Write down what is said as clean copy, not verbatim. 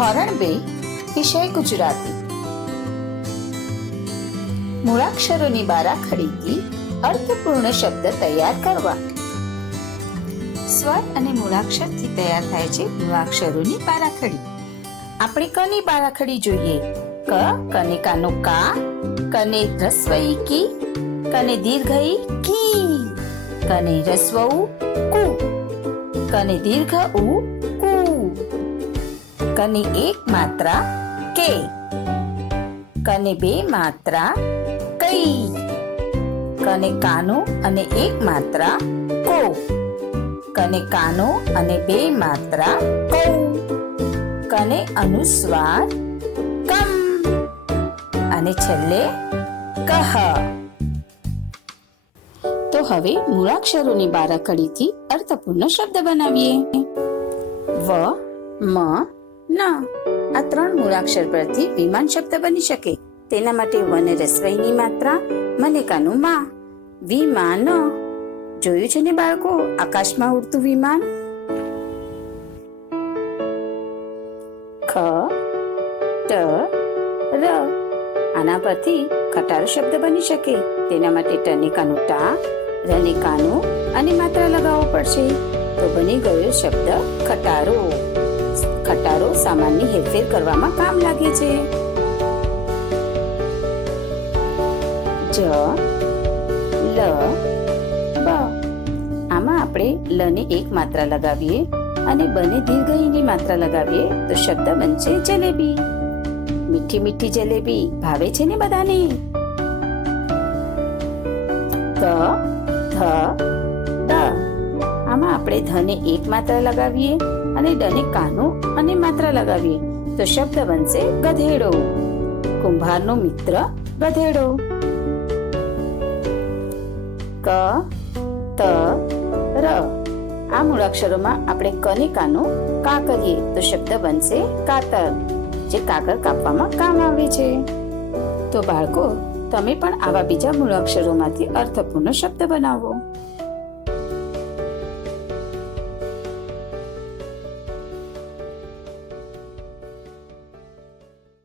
ધોરણ 2 વિષય ગુજરાતી. મૂળાક્ષરોની બારાખડીથી અર્થપૂર્ણ શબ્દ તૈયાર કરવા. સ્વર અને મૂળાક્ષરથી તૈયાર થાય છે મૂળાક્ષરોની બારાખડી. આપણે કની બારાખડી જોઈએ? ક કને કાનો કા, કને રસ્વઈ કી, કને દીર્ઘઈ કી, કને રસ્વઉ કુ, કને દીર્ઘ ઉ કુ, કને એક માત્રા કે, કને બે માત્રા કઈ, કને કાનો અને એક માત્રા કો, કને કાનો અને બે માત્રા કૌ, કને અનુસ્વાર કમ અને છેલ્લે કહ. તો હવે મૂળાક્ષરોની બારાખડીથી અર્થપૂર્ણ શબ્દ બનાવીએ. વ, મ, ન આ ત્રણ મૂળાક્ષર પરથી વિમાન શબ્દ બની શકે. તેના માટે વને રસ્વઈની માત્રા, મને કાનું માં, વિમાન. જોયું છે ને બાળકો, આકાશમાં ઉડતું વિમાન. ખ, ટ, ર આના પરથી ખટારો શબ્દ બની શકે. તેના માટે ટને કાનું ટા, રને કાનું અને માત્રા લગાવવો પડશે. તો બની ગયો શબ્દ ખટારો. ખટારો સામાનની હેરફેર કરવામાં કામ લાગે છે. જ, લ, બ આમાં આપણે લ ને એક માત્રા લગાવીએ અને બ ને દીર્ઘઈની માત્રા લગાવીએ તો શબ્દ બનશે જલેબી. મીઠી મીઠી જલેબી ભાવે છે ને બધાને. ક, ધ, દ આમાં આપણે ધ ને એક માત્રા લગાવીએ અને ડ ને કાનો અને માત્રા લગાવીએ તો શબ્દ બનશે ગધેડો. કુંભારનો મિત્ર ગધેડો. ક, ત, ર આ મૂળાક્ષરોમાં આપણે ક ને કાનો કા કરીએ તો શબ્દ બનશે કાતર, જે કાગળ કાપવામાં કામ આવે છે. તો બાળકો, તમે પણ આવા બીજા મૂળાક્ષરોમાંથી અર્થપૂર્ણ શબ્દ બનાવો.